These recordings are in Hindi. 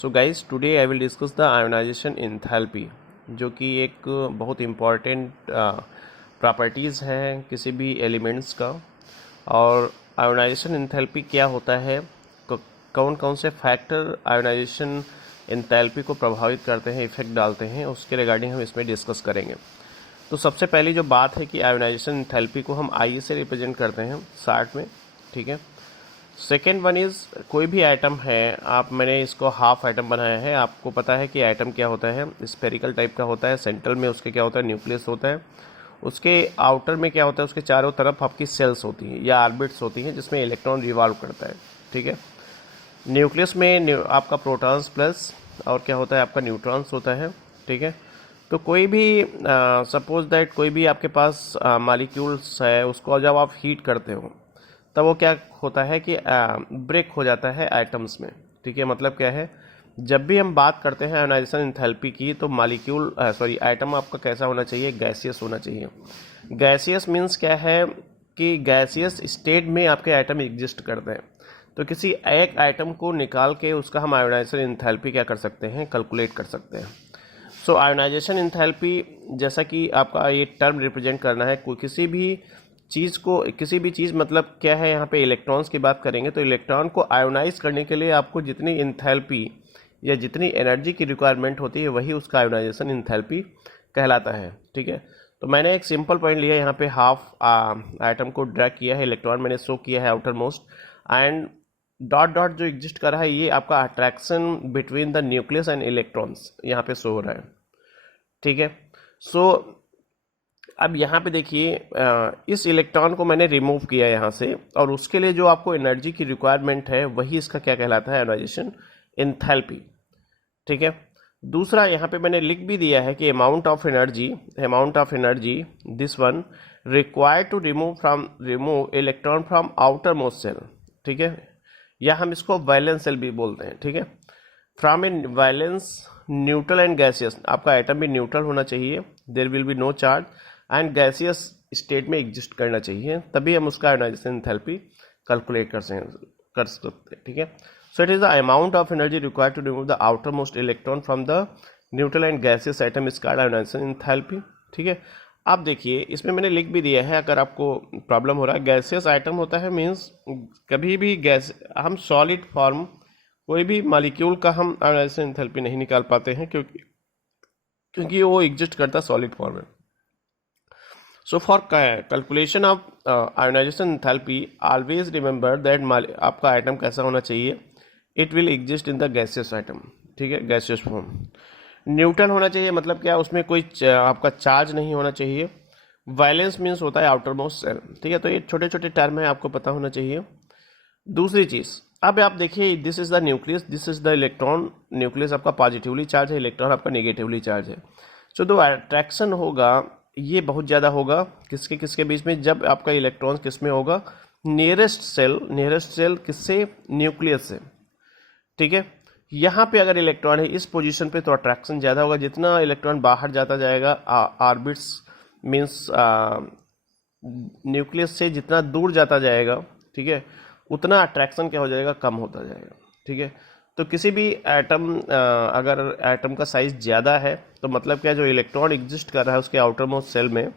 So guys today I will discuss the ionisation enthalpy, जो कि एक बहुत इम्पॉर्टेंट प्रॉपर्टीज़ है किसी भी एलिमेंट्स का। और आयोनाइजेशन एंथैल्पी क्या होता है, कौन कौन से फैक्टर आयोनाइजेशन एंथैल्पी को प्रभावित करते हैं, इफेक्ट डालते हैं, उसके रिगार्डिंग हम इसमें डिस्कस करेंगे। तो सबसे पहली जो बात है कि आयोनाइजेशन एंथैल्पी को हम आई से रिप्रेजेंट करते हैं शार्ट में, ठीक है। सेकेंड वन इज़ कोई भी आइटम है, मैंने इसको हाफ आइटम बनाया है। आपको पता है कि आइटम क्या होता है, स्फेरिकल टाइप का होता है। सेंट्रल में उसके क्या होता है, न्यूक्लियस होता है। उसके आउटर में क्या होता है, उसके चारों तरफ आपकी सेल्स होती हैं या ऑर्बिट्स होती हैं जिसमें इलेक्ट्रॉन रिवॉल्व करता है, ठीक है। न्यूक्लियस में आपका प्रोटॉन्स प्लस और क्या होता है, आपका न्यूट्रॉन्स होता है, ठीक है। तो कोई भी सपोज दैट कोई भी आपके पास मॉलिक्यूल्स है, उसको जब आप हीट करते हो तब वो क्या होता है कि ब्रेक हो जाता है एटम्स में, ठीक है। मतलब क्या है, जब भी हम बात करते हैं आयोनाइजेशन एंथैल्पी की, तो मॉलिक्यूल एटम आपका कैसा होना चाहिए, गैसियस होना चाहिए। गैसियस मीन्स क्या है कि गैसियस स्टेट में आपके एटम एग्जिस्ट करते हैं। तो किसी एक एटम को निकाल के उसका हम आयोनाइजेशन एंथैल्पी क्या कर सकते हैं, कैलकुलेट कर सकते हैं। सो आयोनाइजेशन एंथैल्पी, जैसा कि आपका ये टर्म रिप्रेजेंट करना है, कोई किसी भी चीज़ मतलब क्या है, यहाँ पे इलेक्ट्रॉन्स की बात करेंगे तो इलेक्ट्रॉन को आयोनाइज करने के लिए आपको जितनी एंथैल्पी या जितनी एनर्जी की रिक्वायरमेंट होती है वही उसका आयोनाइजेशन एंथैल्पी कहलाता है, ठीक है। तो मैंने एक सिंपल पॉइंट लिया, यहाँ पे हाफ आइटम को ड्रैग किया है, इलेक्ट्रॉन मैंने शो किया है outer most, and dot dot जो एग्जिस्ट कर रहा है ये आपका attraction between the nucleus and electrons यहाँ पे शो हो रहा है, ठीक है। सो अब यहाँ पे देखिए, इस इलेक्ट्रॉन को मैंने रिमूव किया यहाँ से, और उसके लिए जो आपको एनर्जी की रिक्वायरमेंट है वही इसका क्या कहलाता है, आयोनाइजेशन एंथैल्पी, ठीक है। दूसरा यहाँ पे मैंने लिख भी दिया है कि amount of energy this one required to remove electron from outermost shell, ठीक है, या हम इसको वैलेंस सेल भी बोलते हैं, ठीक है। From in valence neutral and gaseous, आपका एटम भी न्यूट्रल होना चाहिए, there will be no charge, and gaseous state में एग्जिस्ट करना चाहिए, तभी हम उसका आयोनाइजेशन एंथैल्पी कैलकुलेट कर सकते हैं, ठीक है। So it is the amount of energy required to remove the outermost electron from the neutral and gaseous item is called ionisation enthalpy, ठीक है। अब देखिए, इसमें मैंने लिख भी दिया है, अगर आपको प्रॉब्लम हो रहा है, गैसियस आइटम होता है मीन्स कभी भी गैस हम सॉलिड फॉर्म कोई भी मॉलिक्यूल का हम आयोनाइजेशन एंथैल्पी नहीं निकाल पाते हैं, क्योंकि वो एग्जिस्ट करता है सॉलिड फॉर्म में। So for calculation of ionization enthalpy, always remember that आपका आइटम कैसा होना चाहिए, it will exist in the gaseous atom, ठीक है, gaseous form। न्यूट्रल होना चाहिए, मतलब क्या, उसमें कोई आपका चार्ज नहीं होना चाहिए। वैलेंस मीन्स होता है आउटर मोस्ट सेल, ठीक है। तो ये छोटे छोटे टर्म है, आपको पता होना चाहिए। दूसरी चीज़, अब आप देखिए, this is the nucleus, this is the electron. Nucleus आपका पॉजिटिवली चार्ज है, इलेक्ट्रॉन आपका नेगेटिवली चार्ज है। सो जो अट्रैक्शन होगा ये बहुत ज़्यादा होगा किसके किसके बीच में, जब आपका इलेक्ट्रॉन किस में होगा, नियरेस्ट सेल किससे, न्यूक्लियस से, ठीक है। यहाँ पे अगर इलेक्ट्रॉन है इस पोजीशन पे तो अट्रैक्शन ज़्यादा होगा, जितना इलेक्ट्रॉन बाहर जाता जाएगा, ऑर्बिट्स मीन्स न्यूक्लियस से जितना दूर जाता जाएगा, ठीक है, उतना अट्रैक्शन क्या हो जाएगा, कम होता जाएगा, ठीक है। तो किसी भी एटम, अगर एटम का साइज ज़्यादा है तो मतलब क्या, जो इलेक्ट्रॉन एग्जिस्ट कर रहा है उसके आउटर मोस्ट सेल में,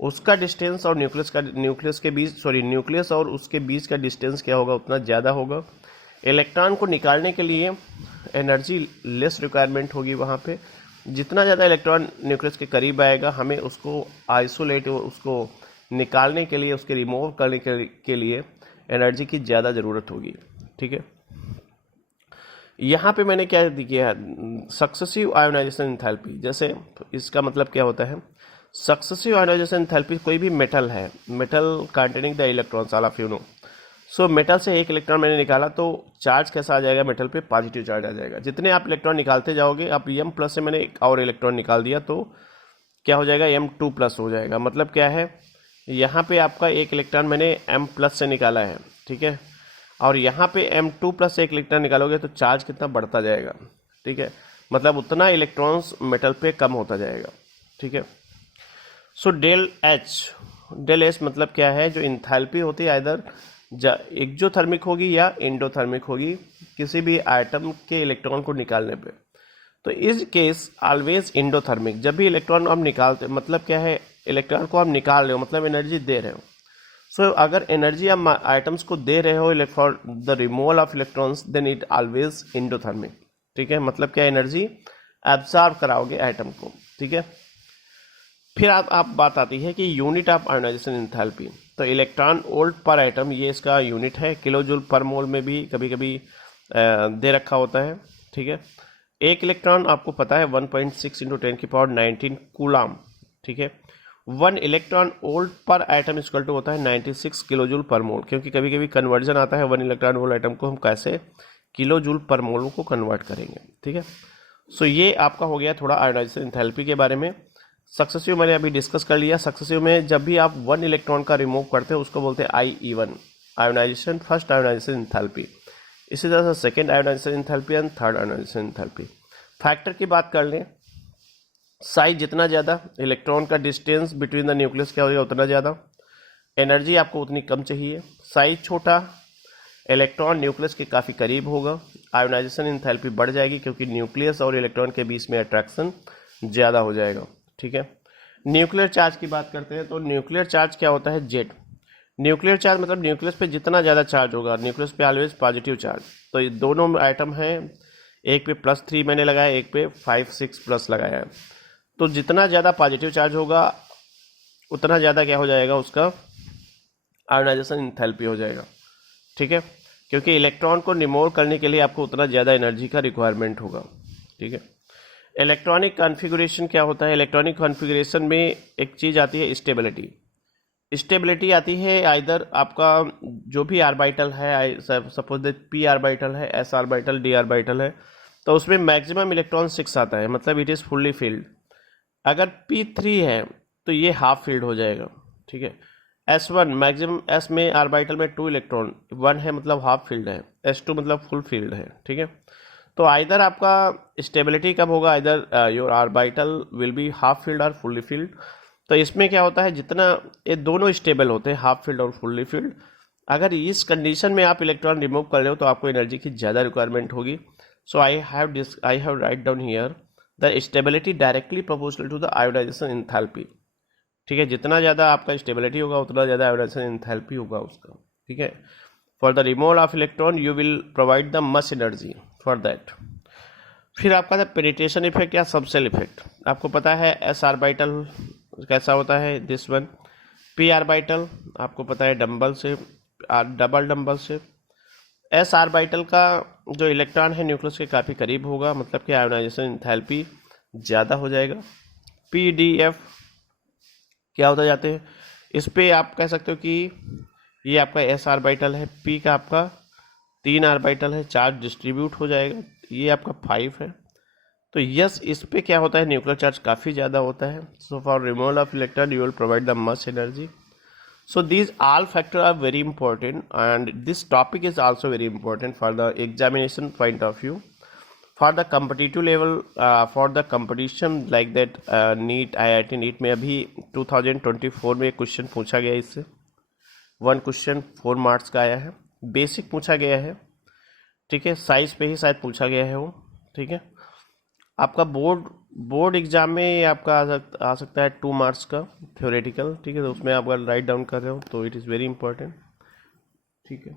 उसका डिस्टेंस और न्यूक्लियस और उसके बीच का डिस्टेंस क्या होगा, उतना ज़्यादा होगा। इलेक्ट्रॉन को निकालने के लिए एनर्जी लेस रिक्वायरमेंट होगी वहाँ पे। जितना ज़्यादा इलेक्ट्रॉन न्यूक्लियस के करीब आएगा, हमें उसको आइसोलेट, उसको निकालने के लिए, उसके रिमूव करने के लिए एनर्जी की ज़्यादा ज़रूरत होगी, ठीक है। यहाँ पे मैंने क्या किया है, सक्सेसिव आयोनाइजेशन एंथैल्पी, जैसे इसका मतलब क्या होता है, सक्सेसिव आयोनाइजेशन एंथैल्पी, कोई भी मेटल है, metal containing the electrons, all of you know. So metal से एक इलेक्ट्रॉन मैंने निकाला तो चार्ज कैसा आ जाएगा, मेटल पे पॉजिटिव चार्ज आ जाएगा। जितने आप इलेक्ट्रॉन निकालते जाओगे, आप M+ से मैंने एक और इलेक्ट्रॉन निकाल दिया तो क्या हो जाएगा, M2+ हो जाएगा। मतलब क्या है, यहाँ पे आपका एक इलेक्ट्रॉन मैंने M+ से निकाला है, ठीक है, और यहाँ पे M2+ से एक इलेक्ट्रॉन निकालोगे तो चार्ज कितना बढ़ता जाएगा, ठीक है, मतलब उतना इलेक्ट्रॉन्स मेटल पे कम होता जाएगा, ठीक है। सो डेल एच मतलब क्या है, जो इंथैल्पी होती है, इधर एक्जोथर्मिक होगी या एंडोथर्मिक होगी किसी भी आइटम के इलेक्ट्रॉन को निकालने पे। तो इस केस ऑलवेज एंडोथर्मिक। जब भी इलेक्ट्रॉन हम निकालते, मतलब क्या है, इलेक्ट्रॉन को हम निकाल रहे हो मतलब एनर्जी दे रहे हो। सो अगर एनर्जी आप आइटम्स को दे रहे हो for the removal of electrons, then it always endothermic. ठीक है, मतलब क्या, एनर्जी एब्जॉर्ब कराओगे आइटम को। ठीक है, फिर आप बात आती है कि यूनिट ऑफ आयोनाइजेशन एंथैल्पी। तो इलेक्ट्रॉन वोल्ट पर आइटम, ये इसका यूनिट है। किलो जूल पर मोल में भी कभी कभी दे रखा होता है। ठीक है, एक इलेक्ट्रॉन आपको पता है 1.6 इंटू 10⁻19 कूलाम। ठीक है, 1 इलेक्ट्रॉन वोल्ट पर आइटम इक्वल टू होता है 96 किलो जूल पर मोल, क्योंकि कभी कभी कन्वर्जन आता है 1 इलेक्ट्रॉन वोल्ट आइटम को हम कैसे किलो जूल पर मोल को कन्वर्ट करेंगे। ठीक है, सो ये आपका हो गया थोड़ा आयोनाइजेशन एंथैल्पी के बारे में। सक्सेसिव मैंने अभी डिस्कस कर लिया। सक्सेसिव में जब भी आप 1 इलेक्ट्रॉन का रिमूव करते हो उसको बोलते हैं IE1 ionisation, first ionization enthalpy. इसी तरह से second ionization enthalpy and third ionization enthalpy. Factor की बात कर लें, साइज जितना ज़्यादा, इलेक्ट्रॉन का डिस्टेंस बिटवीन द न्यूक्लियस क्या होगा उतना ज़्यादा, एनर्जी आपको उतनी कम चाहिए। साइज छोटा, इलेक्ट्रॉन न्यूक्लियस के काफ़ी करीब होगा, आयोनाइजेशन एंथैल्पी बढ़ जाएगी क्योंकि न्यूक्लियस और इलेक्ट्रॉन के बीच में अट्रैक्शन ज़्यादा हो जाएगा। ठीक है, न्यूक्लियर चार्ज की बात करते हैं तो न्यूक्लियर चार्ज क्या होता है, जेड। न्यूक्लियर चार्ज मतलब न्यूक्लियस पे जितना ज़्यादा चार्ज होगा, न्यूक्लियस पे ऑलवेज पॉजिटिव चार्ज। तो ये दोनों आइटम हैं, एक पे +3 मैंने लगाया, एक पे 5-6 प्लस लगाया है। तो जितना ज़्यादा पॉजिटिव चार्ज होगा उतना ज़्यादा क्या हो जाएगा, उसका आयोनाइजेशन एंथैल्पी हो जाएगा। ठीक है, क्योंकि इलेक्ट्रॉन को रिमूव करने के लिए आपको उतना ज़्यादा एनर्जी का रिक्वायरमेंट होगा। ठीक है, इलेक्ट्रॉनिक कॉन्फ़िगरेशन क्या होता है, इलेक्ट्रॉनिक कॉन्फ़िगरेशन में एक चीज़ आती है स्टेबिलिटी। स्टेबिलिटी आती है आइदर आपका जो भी आर्बिटल है, सपोज दैट p आर्बिटल है, s आर्बिटल, d आर्बिटल है, तो उसमें मैक्सिमम इलेक्ट्रॉन 6 आता है, मतलब इट इज़ फुल्ली फिल्ड। अगर p3 है तो ये हाफ फील्ड हो जाएगा। ठीक है, S1 मैक्सिमम, S में आर्बिटल में 2 इलेक्ट्रॉन, 1 है मतलब हाफ फील्ड है, S2 मतलब फुल फील्ड है। ठीक है, तो आइदर आपका स्टेबिलिटी कब होगा, either your orbital will be half field और फुल्ली फील्ड। तो इसमें क्या होता है, जितना ये दोनों स्टेबल होते हैं, हाफ फील्ड और फुल्ली फील्ड, अगर इस कंडीशन में आप इलेक्ट्रॉन रिमूव कर रहे हो तो आपको एनर्जी की ज़्यादा रिक्वायरमेंट होगी। So I have write down here the stability directly proportional to the ionisation enthalpy. ठीक है, जितना ज़्यादा आपका स्टेबिलिटी होगा उतना ज़्यादा आयोनाइजेशन एंथैल्पी होगा उसका। ठीक है, for the removal of electron you will provide the much energy for that. फिर आपका था पेनिट्रेशन इफेक्ट या सबसेल इफेक्ट। आपको पता है एस आर्बिटल कैसा होता है, दिस वन। p आर्बिटल आपको पता है डंबल से, डबल डंबल से। s आर्बिटल का जो इलेक्ट्रॉन है न्यूक्लियस के काफ़ी करीब होगा, मतलब कि आयोनाइजेशन एंथैल्पी ज़्यादा हो जाएगा। pdf क्या होता जाते हैं, इस पे आप कह सकते हो कि ये आपका s आर्बिटल है, p का आपका 3 आर्बिटल है, चार्ज डिस्ट्रीब्यूट हो जाएगा, ये आपका 5 है। तो यस, इस पे क्या होता है, न्यूक्लियर चार्ज काफ़ी ज़्यादा होता है। So for removal of electron you will provide the much energy. So these all factor are very important and this topic is also very important for the examination point of view, for the competitive level, for the competition like that NEET, IIT NEET में अभी 2024 में एक क्वेश्चन पूछा गया, इससे 1 क्वेश्चन 4 मार्क्स का आया है, बेसिक पूछा गया है। ठीक है, साइज पे ही शायद पूछा गया है वो। ठीक है, आपका बोर्ड एग्जाम में आपका आ सकता है 2 मार्क्स का थ्योरेटिकल। ठीक है, तो उसमें आप अगर राइट डाउन कर रहे हो तो इट इज़ वेरी इंपॉर्टेंट। ठीक है।